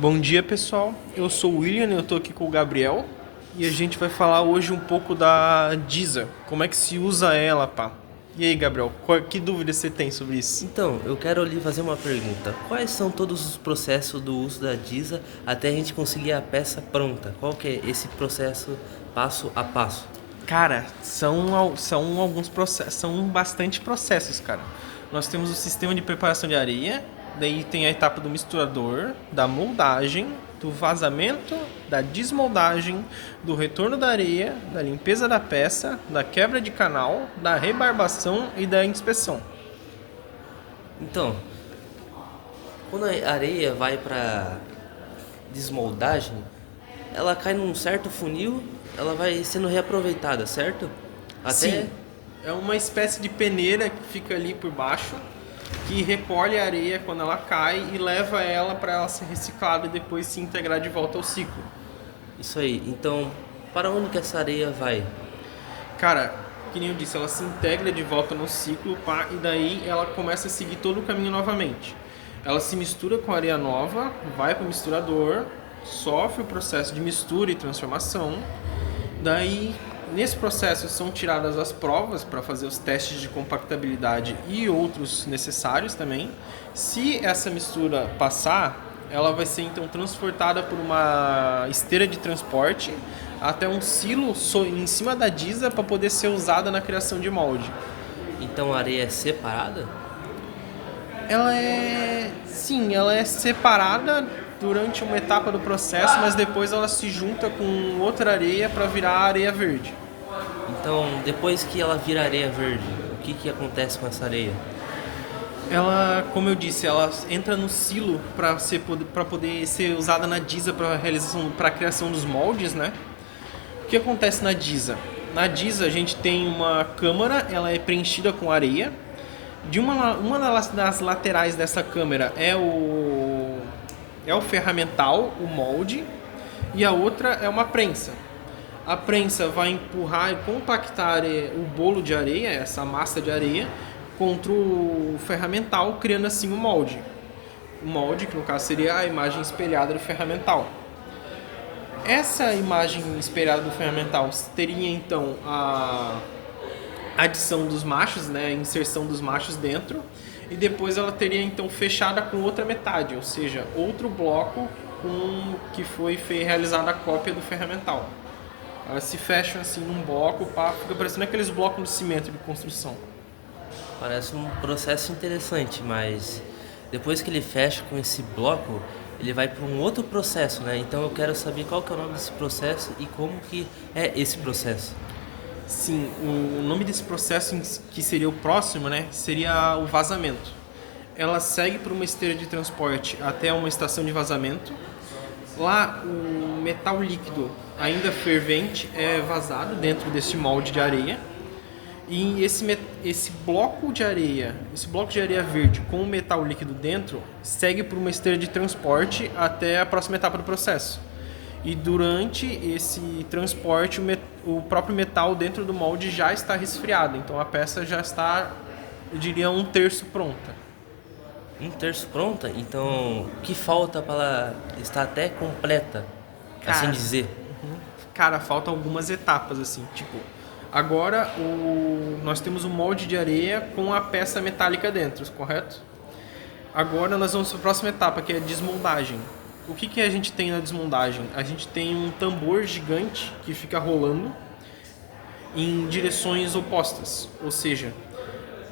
Bom dia, pessoal. Eu sou o William, eu tô aqui com o Gabriel e a gente vai falar hoje um pouco da Deezer. Como é que se usa ela, pá? E aí, Gabriel, que dúvida você tem sobre isso? Então, eu quero lhe fazer uma pergunta. Quais são todos os processos do uso da DISA até a gente conseguir a peça pronta? Qual que é esse processo passo a passo? Cara, são alguns processos, são bastante processos, cara. Nós temos o sistema de preparação de areia, daí tem a etapa do misturador, da moldagem, do vazamento, da desmoldagem, do retorno da areia, da limpeza da peça, da quebra de canal, da rebarbação e da inspeção. Então, quando a areia vai para desmoldagem, ela cai num certo funil, ela vai sendo reaproveitada, certo? Até Sim, é uma espécie de peneira que fica ali por baixo, que recolhe a areia quando ela cai e leva ela para ela ser reciclada e depois se integrar de volta ao ciclo. isso aí. Então, para onde que essa areia vai? Cara, que nem eu disse, ela se integra de volta no ciclo, pá, e daí ela começa a seguir todo o caminho novamente. Ela se mistura com areia nova, vai para o misturador, sofre o processo de mistura e transformação. Daí, nesse processo, são tiradas as provas para fazer os testes de compactabilidade e outros necessários também. Se essa mistura passar, ela vai ser então transportada por uma esteira de transporte até um silo em cima da Disa para poder ser usada na criação de molde. Então a areia é separada? Ela é separada durante uma etapa do processo, mas depois ela se junta com outra areia para virar areia verde. Então, depois que ela vira areia verde, o que que acontece com essa areia? Ela, como eu disse, ela entra no silo para poder ser usada na Disa para a criação dos moldes, né? O que acontece na Disa? Na Disa a gente tem uma câmara, ela é preenchida com areia. Uma das laterais dessa câmara é o ferramental, o molde, e a outra é uma prensa. A prensa vai empurrar e compactar o bolo de areia, essa massa de areia, contra o ferramental, criando assim o molde. O molde, que no caso seria a imagem espelhada do ferramental. Essa imagem espelhada do ferramental teria então a adição dos machos, né, a inserção dos machos dentro, e depois ela teria então fechada com outra metade, ou seja, outro bloco com que foi realizada a cópia do ferramental. Elas se fecham assim num bloco, pá, fica parecendo aqueles blocos de cimento de construção. Parece um processo interessante, mas depois que ele fecha com esse bloco, ele vai para um outro processo, né? Então eu quero saber qual que é o nome desse processo e como que é esse processo. Sim, o nome desse processo que seria o próximo, né, seria o vazamento. Ela segue por uma esteira de transporte até uma estação de vazamento. Lá, o metal líquido, ainda fervente, é vazado dentro desse molde de areia. E esse bloco de areia verde com o metal líquido dentro, segue por uma esteira de transporte até a próxima etapa do processo. E durante esse transporte, o próprio metal dentro do molde já está resfriado. Então a peça já está, eu diria, um terço pronta. Um terço pronta, então o que falta para ela estar até completa, assim Cara, dizer? cara, faltam algumas etapas assim, tipo, agora nós temos um molde de areia com a peça metálica dentro, correto? Agora nós vamos para a próxima etapa, que é a desmoldagem. O que a gente tem na desmoldagem? A gente tem um tambor gigante que fica rolando em direções opostas, ou seja,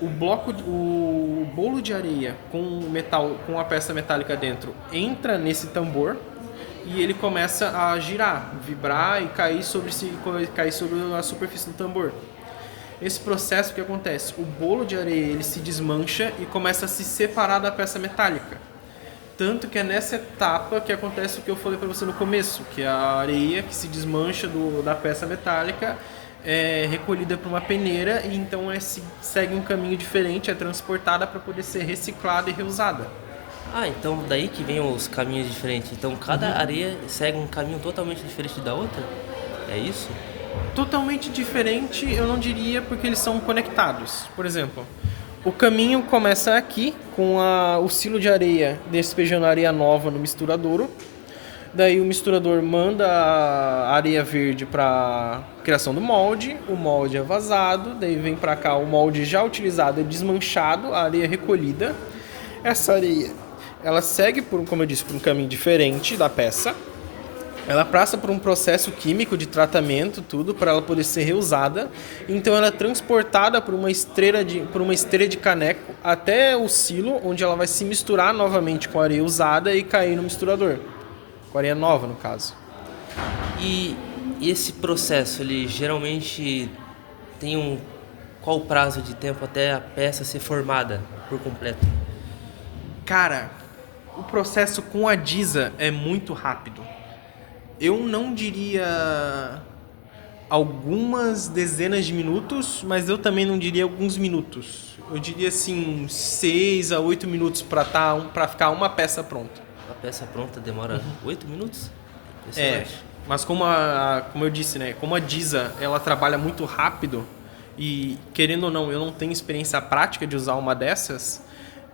o bolo de areia com o metal, com a peça metálica dentro, entra nesse tambor e ele começa a girar, vibrar e cair sobre a superfície do tambor. Esse processo que acontece, o bolo de areia ele se desmancha e começa a se separar da peça metálica. Tanto que é nessa etapa que acontece o que eu falei para você no começo, que a areia que se desmancha da peça metálica é recolhida para uma peneira e então segue um caminho diferente, é transportada para poder ser reciclada e reusada. Ah, então daí que vem os caminhos diferentes. Então cada areia segue um caminho totalmente diferente da outra? É isso? Totalmente diferente, eu não diria, porque eles são conectados. Por exemplo, o caminho começa aqui com o silo de areia despejando areia nova no misturadouro. Daí o misturador manda a areia verde para criação do molde, o molde é vazado, daí vem para cá o molde já utilizado é desmanchado, a areia recolhida. Essa areia, ela segue como eu disse, por um caminho diferente da peça. Ela passa por um processo químico de tratamento, tudo, para ela poder ser reusada. Então ela é transportada por uma esteira de caneco até o silo, onde ela vai se misturar novamente com a areia usada e cair no misturador. Com a areia nova, no caso. E esse processo, ele geralmente tem qual o prazo de tempo até a peça ser formada por completo? Cara, o processo com a Diza é muito rápido. Eu não diria algumas dezenas de minutos, mas eu também não diria alguns minutos. Eu diria assim 6 a 8 minutos para ficar uma peça pronta. A peça pronta demora 8 minutos? Mas como eu disse, né? Como a Diza, ela trabalha muito rápido e, querendo ou não, eu não tenho experiência prática de usar uma dessas.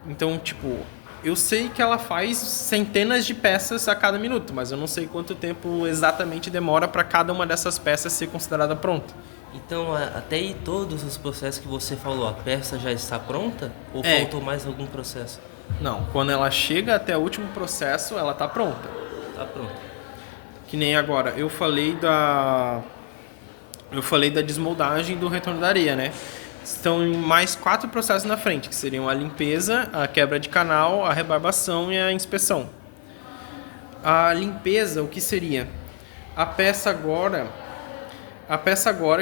Então, tipo, eu sei que ela faz centenas de peças a cada minuto, mas eu não sei quanto tempo exatamente demora para cada uma dessas peças ser considerada pronta. Então, até aí todos os processos que você falou, a peça já está pronta? Ou faltou mais algum processo? Não, quando ela chega até o último processo, ela está pronta. Está pronta. Que nem agora, eu falei da desmoldagem do retorno da areia, né? Estão mais 4 processos na frente, que seriam a limpeza, a quebra de canal, a rebarbação e a inspeção. A limpeza, o que seria? A peça agora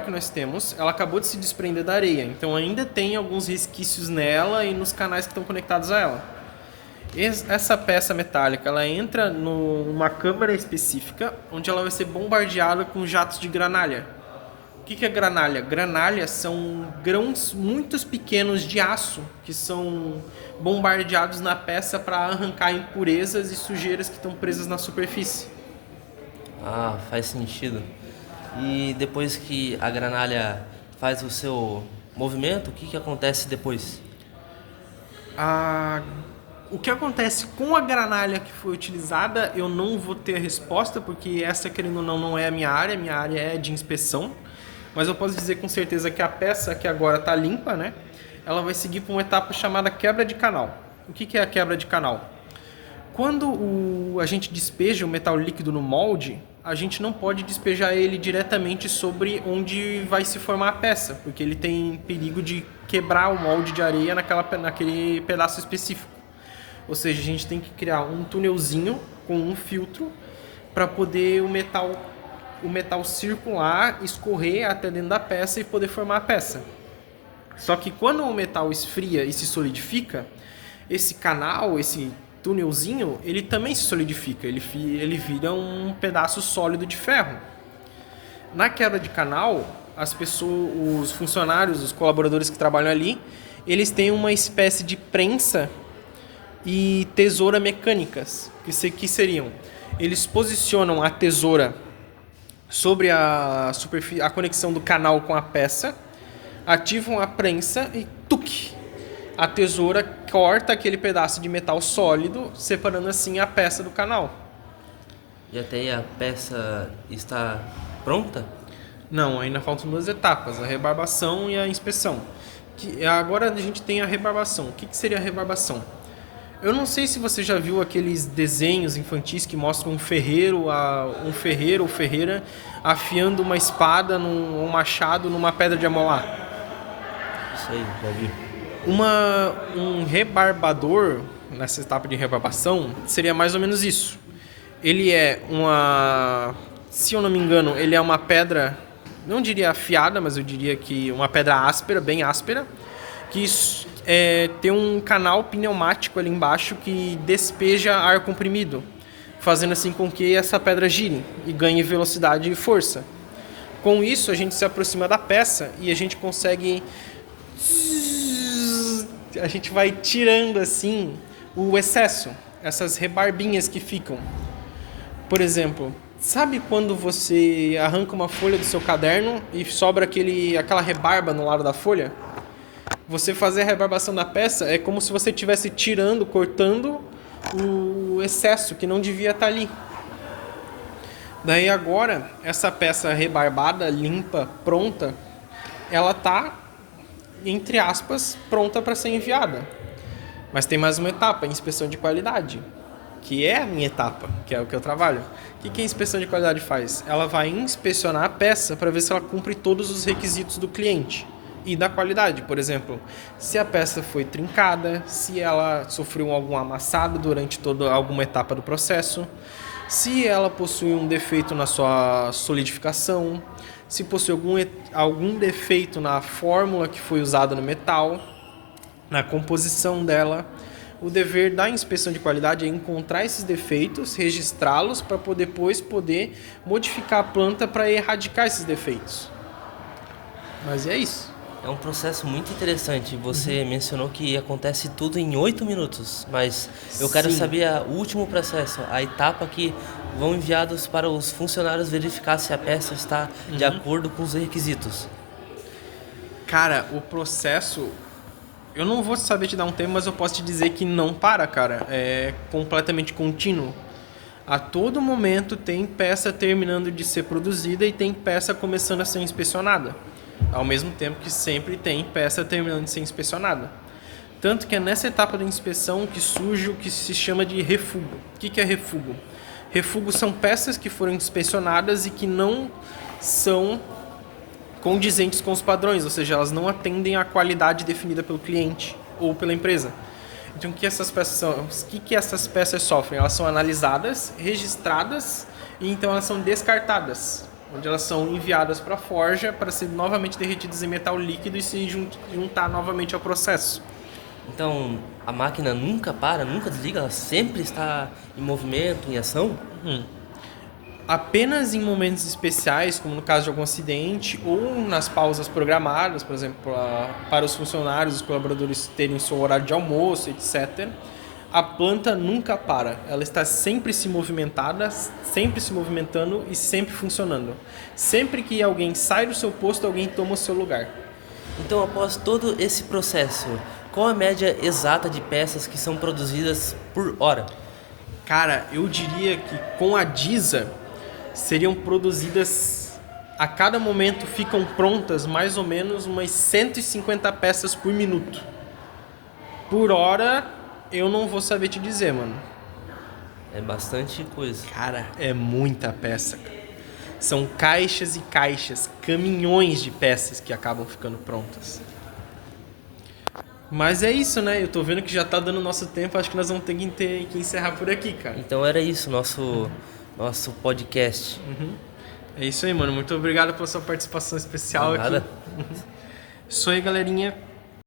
que nós temos, ela acabou de se desprender da areia, então ainda tem alguns resquícios nela e nos canais que estão conectados a ela. Essa peça metálica, ela entra numa câmara específica, onde ela vai ser bombardeada com jatos de granalha. O que é granalha? Granalha são grãos muito pequenos de aço que são bombardeados na peça para arrancar impurezas e sujeiras que estão presas na superfície. Ah, faz sentido. E depois que a granalha faz o seu movimento, o que acontece depois? O que acontece com a granalha que foi utilizada, eu não vou ter a resposta, porque essa, querendo ou não é a minha área é de inspeção. Mas eu posso dizer com certeza que a peça que agora está limpa, né? Ela vai seguir por uma etapa chamada quebra de canal. O que é a quebra de canal? Quando a gente despeja o metal líquido no molde, a gente não pode despejar ele diretamente sobre onde vai se formar a peça, porque ele tem perigo de quebrar o molde de areia naquele pedaço específico. Ou seja, a gente tem que criar um túnelzinho com um filtro para poder o metal circular, escorrer até dentro da peça e poder formar a peça. Só que quando o metal esfria e se solidifica, esse canal, esse túnelzinho, ele também se solidifica, ele vira um pedaço sólido de ferro. Na quebra de canal, as pessoas, os funcionários, os colaboradores que trabalham ali, eles têm uma espécie de prensa e tesoura mecânicas, que seriam, eles posicionam a tesoura sobre a conexão do canal com a peça, ativam a prensa e tuc! A tesoura corta aquele pedaço de metal sólido, separando assim a peça do canal. E até aí a peça está pronta? Não, ainda faltam 2 etapas, a rebarbação e a inspeção. Agora a gente tem a rebarbação. O que seria a rebarbação? Eu não sei se você já viu aqueles desenhos infantis que mostram um ferreiro ou ferreira afiando uma espada, um machado numa pedra de amolar. Isso aí, já vi. Um rebarbador, nessa etapa de rebarbação, seria mais ou menos isso. Ele é se eu não me engano, ele é uma pedra, não diria afiada, mas eu diria que uma pedra áspera, bem áspera, que tem um canal pneumático ali embaixo que despeja ar comprimido, fazendo assim com que essa pedra gire e ganhe velocidade e força. Com isso, a gente se aproxima da peça e a gente consegue... A gente vai tirando assim o excesso, essas rebarbinhas que ficam. Por exemplo, sabe quando você arranca uma folha do seu caderno e sobra aquela rebarba no lado da folha? Você fazer a rebarbação da peça é como se você estivesse cortando o excesso que não devia estar ali. Daí agora, essa peça rebarbada, limpa, pronta, ela tá, entre aspas, pronta para ser enviada. Mas tem mais uma etapa, a inspeção de qualidade, que é a minha etapa, que é o que eu trabalho. O que a inspeção de qualidade faz? Ela vai inspecionar a peça para ver se ela cumpre todos os requisitos do cliente e da qualidade. Por exemplo, se a peça foi trincada, se ela sofreu algum amassado durante toda alguma etapa do processo, se ela possui um defeito na sua solidificação, se possui algum defeito na fórmula que foi usada no metal, na composição dela. O dever da inspeção de qualidade é encontrar esses defeitos, registrá-los para depois poder modificar a planta para erradicar esses defeitos. Mas é isso. É um processo muito interessante. Você mencionou que acontece tudo em 8 minutos, mas eu quero Sim. saber o último processo, a etapa que vão enviados para os funcionários verificar se a peça está de acordo com os requisitos. Cara, o processo... Eu não vou saber te dar um tempo, mas eu posso te dizer que não para, cara. É completamente contínuo. A todo momento tem peça terminando de ser produzida e tem peça começando a ser inspecionada. Ao mesmo tempo que sempre tem peça terminando de ser inspecionada. Tanto que é nessa etapa da inspeção que surge o que se chama de refugo. O que é refugo? Refugo são peças que foram inspecionadas e que não são condizentes com os padrões, ou seja, elas não atendem à qualidade definida pelo cliente ou pela empresa. Então, o que essas peças são? O que essas peças sofrem? Elas são analisadas, registradas e então elas são descartadas, onde elas são enviadas para a forja para ser novamente derretidas em metal líquido e se juntar novamente ao processo. Então, a máquina nunca para, nunca desliga, ela sempre está em movimento, em ação? Apenas em momentos especiais, como no caso de algum acidente, ou nas pausas programadas, por exemplo, para os funcionários, os colaboradores terem seu horário de almoço, etc., a planta nunca para. Ela está sempre se movimentada, sempre se movimentando e sempre funcionando. Sempre que alguém sai do seu posto, alguém toma o seu lugar. Então, após todo esse processo, qual a média exata de peças que são produzidas por hora? Cara, eu diria que com a Diza seriam produzidas, a cada momento ficam prontas mais ou menos umas 150 peças por minuto. Por hora, eu não vou saber te dizer, mano. É bastante coisa. Cara, é muita peça. São caixas e caixas, caminhões de peças que acabam ficando prontas. Mas é isso, né? Eu tô vendo que já tá dando nosso tempo, acho que nós vamos ter que encerrar por aqui, cara. Então era isso, nosso podcast. É isso aí, mano. Muito obrigado pela sua participação especial Nada. aqui. Isso aí, galerinha.